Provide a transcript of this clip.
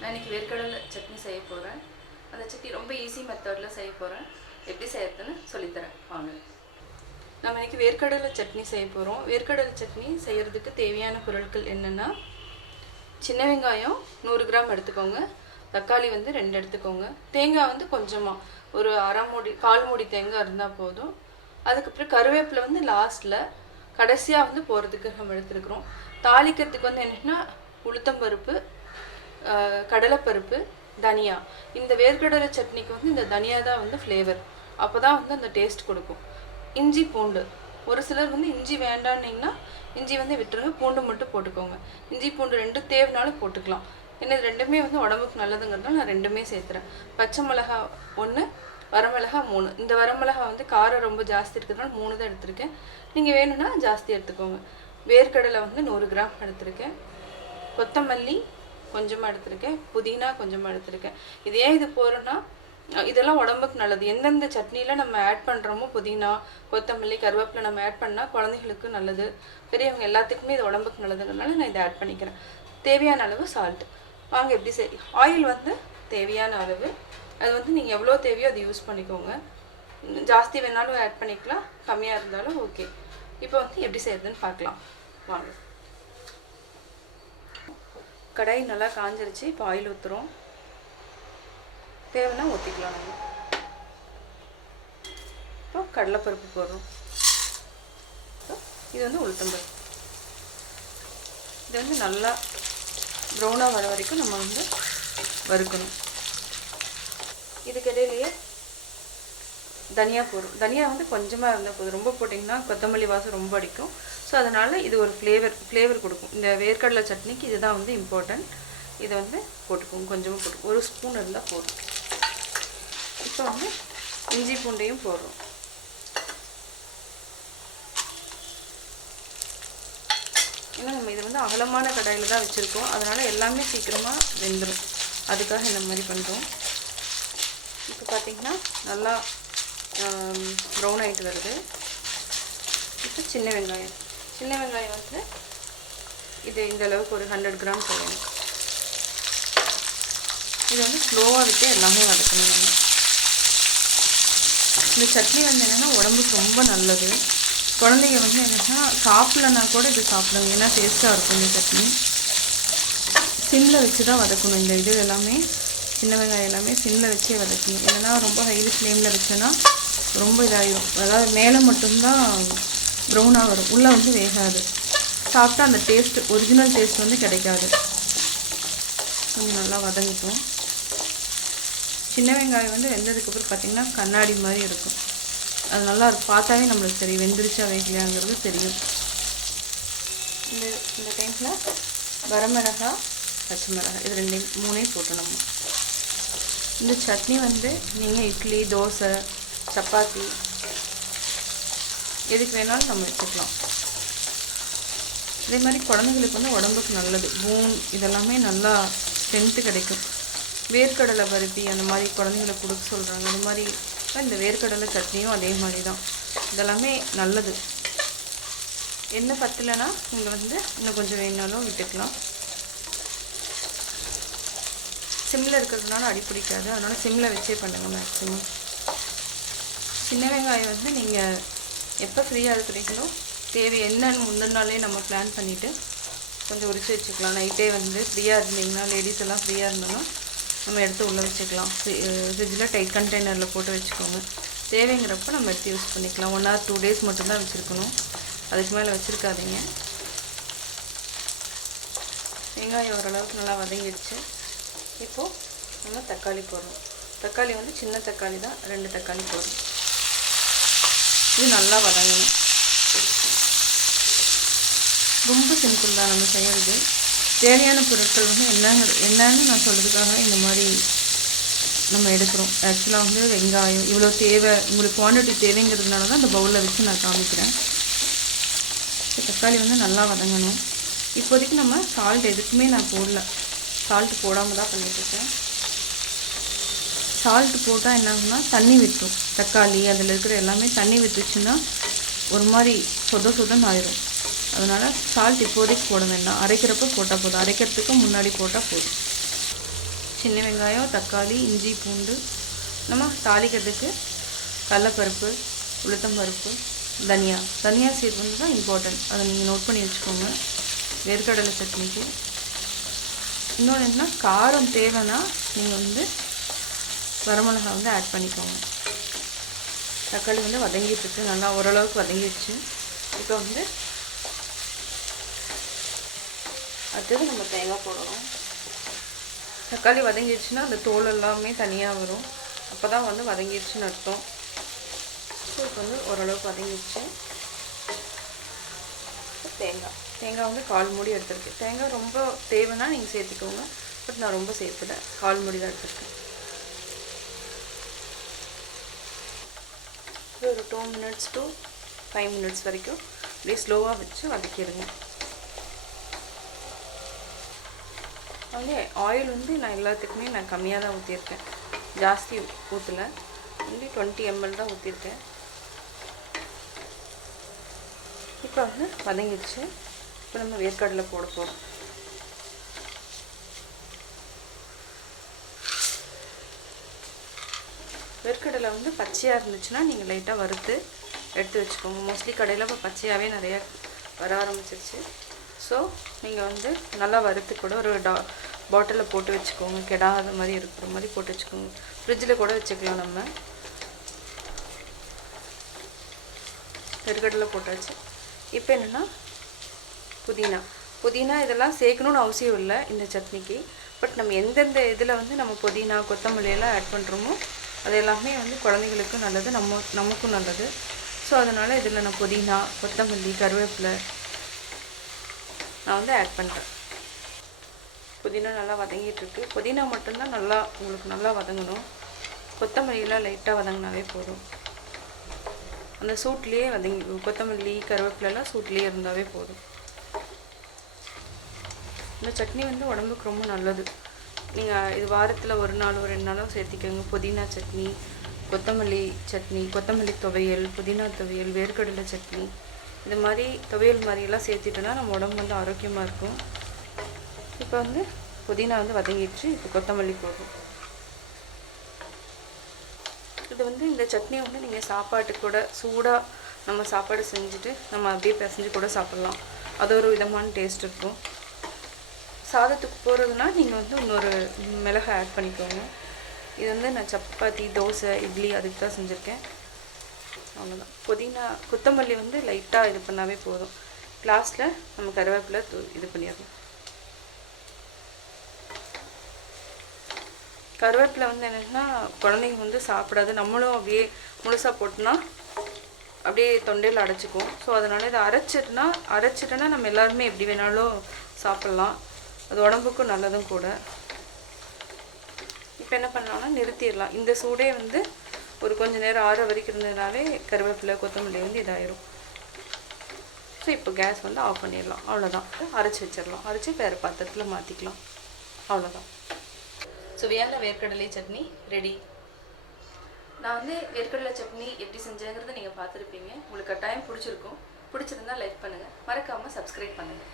நான் இன்னைக்கு வேர்க்கடலை சட்னி செய்ய போகிறேன் அந்த சட்னி ரொம்ப ஈஸி மெத்தடில் செய்ய போகிறேன் எப்படி செய்யறதுன்னு சொல்லித்தரேன். வாங்க. நம்ம இன்றைக்கி வேர்க்கடலை சட்னி செய்ய போகிறோம் வேர்க்கடலை சட்னி செய்கிறதுக்கு தேவையான பொருட்கள் என்னென்னா சின்ன வெங்காயம் நூறு கிராம் எடுத்துக்கோங்க. தக்காளி வந்து ரெண்டு எடுத்துக்கோங்க. தேங்காய் வந்து கொஞ்சமாக ஒரு அரை மூடி கால் மூடி தேங்காய் இருந்தால் போதும். அதுக்கப்புறம் கருவேப்பிலை வந்து லாஸ்ட்டில் கடைசியாக வந்து போகிறதுக்கு நம்ம எடுத்துருக்குறோம். தாளிக்கிறதுக்கு வந்து என்னென்னா உளுத்தம்பருப்பு கடலைப்பருப்பு தனியா. இந்த வேர்க்கடலை சட்னிக்கு வந்து இந்த தனியா தான் வந்து ஃப்ளேவர் அப்போ தான் வந்து அந்த டேஸ்ட் கொடுக்கும். இஞ்சி பூண்டு. ஒரு சிலர் வந்து இஞ்சி வேண்டான்னீங்கன்னா இஞ்சி வந்து விட்டுருங்க பூண்டு மட்டும் போட்டுக்கோங்க. இஞ்சி பூண்டு ரெண்டு தேவைனாலும் போட்டுக்கலாம். ஏன்னா ரெண்டுமே வந்து உடம்புக்கு நல்லதுங்கிறதுனால நான் ரெண்டுமே சேர்த்துறேன். பச்சை மிளகா ஒன்று வரமிளகா மூணு. இந்த வரமிளகா வந்து காரம் ரொம்ப ஜாஸ்தி இருக்கிறதுனால மூணு தான் எடுத்திருக்கேன். நீங்கள் வேணும்னா ஜாஸ்தி எடுத்துக்கோங்க. வேர்க்கடலை வந்து நூறு கிராம் எடுத்திருக்கேன். கொத்தமல்லி கொஞ்சமாக எடுத்திருக்கேன். புதினா கொஞ்சமாக எடுத்திருக்கேன். இது ஏன் இது போகிறோன்னா இதெல்லாம் உடம்புக்கு நல்லது. எந்தெந்த சட்னியில் நம்ம ஆட் பண்ணுறோமோ புதினா கொத்தமல்லி கருவேப்பிலை நம்ம ஆட் பண்ணால் குழந்தைகளுக்கு நல்லது. பெரியவங்க எல்லாத்துக்குமே இது உடம்புக்கு நல்லதுனால நான் இதை ஆட் பண்ணிக்கிறேன். தேவையான அளவு சால்ட் வாங்க எப்படி செய் ஆயில் வந்து தேவையான அளவு. அது வந்து நீங்கள் எவ்வளோ தேவையோ அதை யூஸ் பண்ணிக்கோங்க. ஜாஸ்தி வேணாலும் ஆட் பண்ணிக்கலாம். கம்மியாக இருந்தாலும் ஓகே இப்போ வந்து எப்படி செய்யறதுன்னு பார்க்கலாம். வாங்க. கடாய் நல்லா காஞ்சிருச்சு இப்போ ஆயில் ஊற்றுறோம் தேவைன்னா ஊற்றிக்கலாம் நம்ம. இப்போ கடலைப்பருப்பு போடுறோம். இது வந்து உளுத்தம்பருப்பு இது வந்து நல்லா ப்ரௌனாக வர வரைக்கும் நம்ம வந்து வறுக்கணும். இதுக்கிடையிலேயே தனியா போடும் தனியா வந்து கொஞ்சமாக இருந்தால் போதும். ரொம்ப போட்டிங்கன்னா கொத்தமல்லி வாசம் ரொம்ப அடிக்கும். ஸோ அதனால் இது ஒரு ஃப்ளேவர் ஃப்ளேவர் கொடுக்கும். இந்த வேர்க்கடலை சட்னிக்கு இதுதான் வந்து இம்பார்ட்டண்ட் இதை வந்து போட்டுக்கும் கொஞ்சமாக போட்டு ஒரு ஸ்பூன் இருந்தால் போதும். இப்போ வந்து இஞ்சி பூண்டையும் போடுறோம். ஏன்னா நம்ம இது வந்து அகலமான கடாயில் தான் வச்சுருக்கோம். அதனால் எல்லாமே சீக்கிரமாக வெந்துடும் அதுக்காக இந்த மாதிரி பண்ணுறோம் இப்போ பார்த்தீங்கன்னா நல்லா ப்ரௌன் ஆகிட்டு வருது. இப்போ சின்ன வெங்காயம். சின்ன வெங்காயம் வந்து இது இந்த அளவுக்கு ஒரு ஹண்ட்ரட் கிராம் போடணும். இது வந்து ஸ்லோவாக விட்டு எல்லாமே வதக்கணும் நம்ம. இந்த சட்னி வந்து என்னென்னா உடம்புக்கு ரொம்ப நல்லது. குழந்தைங்க வந்து என்னென்னா சாப்பிட்லன்னா கூட இது சாப்பிடுங்க ஏன்னா டேஸ்ட்டாக இருக்கும் இந்த சட்னி. சிம்மில் வச்சு தான் வதக்கணும். இந்த இது எல்லாமே சின்ன வெங்காயம் எல்லாமே சிம்மில் வச்சே வதக்கணும். இல்லைன்னா ரொம்ப ஹைலி ஃப்ளேமில் வச்சோன்னா ரொம்ப இதாகிடும். அதாவது மேலே மட்டும்தான் ப்ரௌனாக வரும் உள்ளே வந்து வேகாது. சாப்பிட்டா அந்த டேஸ்ட் ஒரிஜினல் டேஸ்ட் வந்து கிடைக்காது. கொஞ்சம் நல்லா வதங்கிட்டோம் சின்ன வெங்காயம் வந்து வெந்ததுக்கப்புறம் பார்த்திங்கன்னா கண்ணாடி மாதிரி இருக்கும். அது நல்லா பார்த்தாவே நம்மளுக்கு தெரியும். வெந்துருச்சா வேகலையாங்கிறது தெரியும். இந்த இந்த டைமில் வரமிளகா பச்சை மிளகாய் இது ரெண்டையும் மூணையும் போட்டு நம்ம. இந்த சட்னி வந்து நீங்கள் இட்லி தோசை சப்பாத்தி. எதுக்கு வேணாலும் நம்ம வச்சுக்கலாம் இதே மாதிரி குழந்தைங்களுக்கு வந்து உடம்புக்கு நல்லது. பூன் இதெல்லாமே நல்லா ஸ்ட்ரென்த்து கிடைக்கும். வேர்க்கடலை பருப்பி அந்த மாதிரி குழந்தைங்களுக்கு கொடுக்க சொல்கிறாங்க அந்த மாதிரி இந்த வேர்க்கடலை சட்னியும் அதே மாதிரி தான். இதெல்லாமே நல்லது. எண்ணெய் பத்தலைன்னா நீங்கள் வந்து இன்னும் கொஞ்சம் வேணாலும் விட்டுக்கலாம். சிம்மில் இருக்கிறதுனால அடி பிடிக்காது. அதனால் சிம்மில் வச்சே பண்ணுங்கள் மேக்ஸிமம் சின்ன வெங்காயம் வந்து நீங்கள் எப்போ ஃப்ரீயாக இருக்கிறீங்களோ தேவை என்னன்னு முந்தின நாளே நம்ம பிளான் பண்ணிவிட்டு கொஞ்சம் உரிச்சு வச்சுக்கலாம். நைட்டே வந்து ஃப்ரீயாக இருந்தீங்கன்னா லேடிஸ் எல்லாம் ஃப்ரீயாக இருந்தோன்னா நம்ம எடுத்து உள்ளே வச்சுக்கலாம். ஃப்ரிட்ஜில் டைட் கண்டெய்னரில் போட்டு வச்சுக்கோங்க. தேவைங்கிறப்ப நம்ம எடுத்து யூஸ் பண்ணிக்கலாம். ஒன் ஆர் டூ டேஸ் மட்டும்தான் வச்சுருக்கணும். அதுக்கு மேலே வச்சுருக்காதீங்க. வெங்காயம் ஓரளவுக்கு நல்லா வதங்கிடுச்சு. இப்போது நம்ம தக்காளி போடுறோம் தக்காளி வந்து சின்ன தக்காளி தான் ரெண்டு தக்காளி போடுறோம் இது நல்லா வதங்கணும். ரொம்ப சிம்பிள் தான் நம்ம செய்கிறது தேவையான பொருட்கள் வந்து என்னங்க என்னன்னு நான் சொல்கிறதுக்காக இந்த மாதிரி நம்ம எடுக்கிறோம். ஆக்சுவலாக வந்து வெங்காயம் இவ்வளோ தேவை உங்களுக்கு குவான்டிட்டி தேவைங்கிறதுனால தான் அந்த பவுலில் வச்சு நான் காமிக்கிறேன். தக்காளி வந்து நல்லா வதங்கணும். இப்போதைக்கு நம்ம சால்ட் எதுக்குமே நான் போடல. சால்ட் போடாமல் தான் பண்ணிட்டுருக்கேன் சால்ட் போட்டால் என்னாகும்னா தண்ணி விட்டுரும். தக்காளி அதில் இருக்கிற எல்லாமே தண்ணி விட்டுச்சுன்னா ஒரு மாதிரி சொத சொதன்னு ஆயிரும். அதனால் சால்ட் இப்போதைக்கு போட வேண்டாம். அரைக்கிறப்ப போட்டால் போதும். அரைக்கிறதுக்கு முன்னாடி போட்டால் போதும். சின்ன வெங்காயம் தக்காளி இஞ்சி பூண்டு நம்ம தாளிக்கிறதுக்கு கடலப்பருப்பு உளுத்தம்பருப்பு தனியா. தனியா சேர்த்து தான் இம்பார்ட்டன்ட் அதை நீங்கள் நோட் பண்ணி வச்சுக்கோங்க. வேர்க்கடலை சட்னிக்கு. இன்னொன்று என்னன்னா காரம் தேவைன்னா நீங்கள் வந்து வரமிளகா வந்து ஆட் பண்ணிக்கோங்க. தக்காளி வந்து வதங்கிட்டுருக்கு. நல்லா ஓரளவுக்கு வதங்கிடுச்சு. இப்போ வந்து அடுத்தது நம்ம தேங்காய் போடணும். தக்காளி வதங்கிடுச்சுன்னா அந்த தோல் எல்லாமே தனியாக வரும். அப்போ தான் வந்து வதங்கிடுச்சுன்னு அர்த்தம். ஸோ இப்போ வந்து ஓரளவுக்கு வதங்கிடுச்சு. தேங்காய். தேங்காய் வந்து கால் மூடி எடுத்திருக்கேன் தேங்காய் ரொம்ப தேவைன்னா நீங்கள் சேர்த்துக்கோங்க. பட் நான் ரொம்ப சேர்த்துல கால் மூடி தான் எடுத்திருக்கேன். இது ஒரு two minutes to five minutes வரைக்கும் அப்படியே ஸ்லோவாக வச்சு வதக்கிடுங்க. வந்து ஆயில் வந்து நான் எல்லாத்துக்குமே நான் கம்மியாக தான் ஊற்றிருக்கேன் ஜாஸ்தி ஊற்றலை வந்து டுவெண்ட்டி எம்எல் தான் ஊற்றிருக்கேன் இப்போ வந்து வதங்கிடுச்சு. இப்போ நம்ம வேர்க்கடலை போட போகிறோம் வெறுக்கடலை வந்து பச்சையாக இருந்துச்சுன்னா நீங்கள் லைட்டாக வறுத்து எடுத்து வச்சுக்கோங்க. மோஸ்ட்லி கடையில் இப்போ பச்சையாகவே நிறையா வர ஆரம்பிச்சிருச்சு. ஸோ நீங்கள் வந்து நல்லா வறுத்து கூட ஒரு டா பாட்டிலில் போட்டு வச்சுக்கோங்க. கெடாத மாதிரி இருக்கிற மாதிரி போட்டு வச்சுக்கோங்க. ஃப்ரிட்ஜில் கூட வச்சுக்கலாம் நம்ம. வெறுக்கடலை போட்டாச்சு. இப்போ என்னென்னா புதினா. புதினா இதெல்லாம் சேர்க்கணும்னு அவசியம் இல்லை இந்த சட்னிக்கு. பட் நம்ம எந்தெந்த இதில் வந்து நம்ம புதினா கொத்தமல்லி எல்லாம் ஆட் பண்ணுறோமோ அது எல்லாமே வந்து குழந்தைங்களுக்கும் நல்லது நம்ம நமக்கும் நல்லது. ஸோ அதனால் இதில் நான் புதினா கொத்தமல்லி கருவேப்பிலை நான் வந்து ஆட் பண்ணுறேன் புதினா நல்லா வதங்கிட்டுருக்கு புதினா மட்டும்தான் நல்லா உங்களுக்கு நல்லா வதங்கணும். கொத்தமல்லியெல்லாம் லைட்டாக வதங்கினாவே போதும். அந்த சூட்லேயே வதங்கி கொத்தமல்லி கருவேப்பிலெலாம் சூட்லேயே இருந்தாவே போதும். இந்த சட்னி வந்து உடம்புக்கு ரொம்ப நல்லது. நீங்கள் இது வாரத்தில் ஒரு நாள் ஒரு ரெண்டு நாளும் சேர்த்திக்கோங்க. புதினா சட்னி கொத்தமல்லி சட்னி கொத்தமல்லி துவையல் புதினா துவையல் வேர்க்கடலை சட்னி. இந்த மாதிரி துவையல் மாதிரியெல்லாம் சேர்த்திட்டோன்னா நம்ம உடம்பு வந்து ஆரோக்கியமாக இருக்கும். இப்போ வந்து புதினா வந்து வதங்கிடுச்சு. இப்போ கொத்தமல்லி போடும் இது வந்து இந்த சட்னி வந்து நீங்கள் சாப்பாட்டு கூட சூடாக நம்ம சாப்பாடு செஞ்சுட்டு நம்ம அப்படியே பிசைஞ்சு கூட சாப்பிட்லாம். அது ஒரு விதமான டேஸ்ட் இருக்கும். சாதத்துக்கு போகிறதுனா நீங்கள் வந்து இன்னொரு மிளகை ஆட் பண்ணிக்கோங்க. இது வந்து நான் சப்பாத்தி தோசை இட்லி அதுக்கு தான் செஞ்சுருக்கேன். அவ்வளோதான் புதினா கொத்தமல்லி வந்து லைட்டாக இது பண்ணாவே போதும். லாஸ்ட்டில் நம்ம கருவேப்பிலை தூ இது பண்ணிடணும் கருவேப்பிலை வந்து என்னென்னா குழந்தைங்க வந்து சாப்பிடாது. நம்மளும் அப்படியே முழுசாக போட்டோன்னா அப்படியே தொண்டையில் அடைச்சிக்கும் ஸோ அதனால் இதை அரைச்சிட்டுனா அரைச்சிட்டுனா நம்ம எல்லாருமே எப்படி வேணாலும் சாப்பிட்லாம். அது உடம்புக்கும் நல்லதும் கூட. இப்போ என்ன பண்ணலாம்னா நிறுத்திடலாம். இந்த சூடே வந்து ஒரு கொஞ்சம் நேரம் ஆற வரைக்கும் இருந்ததுனாலே கருவேப்பிலை கொத்தமல்லி வந்து இதாயிரும். ஸோ இப்போ கேஸ் வந்து ஆஃப் பண்ணிடலாம். அவ்வளோதான் அரைச்சி வச்சிடலாம். அரைச்சி வேறு பாத்திரத்தில் மாற்றிக்கலாம் அவ்வளோதான் சுவையான வேர்க்கடலை சட்னி ரெடி நான் வந்து வேர்க்கடலை சட்னி எப்படி செஞ்சேங்கிறத நீங்கள் பார்த்துருப்பீங்க. உங்களுக்கு கட்டாயம் பிடிச்சிருக்கும். பிடிச்சிருந்தா லைக் பண்ணுங்கள் மறக்காமல் சப்ஸ்கிரைப் பண்ணுங்கள்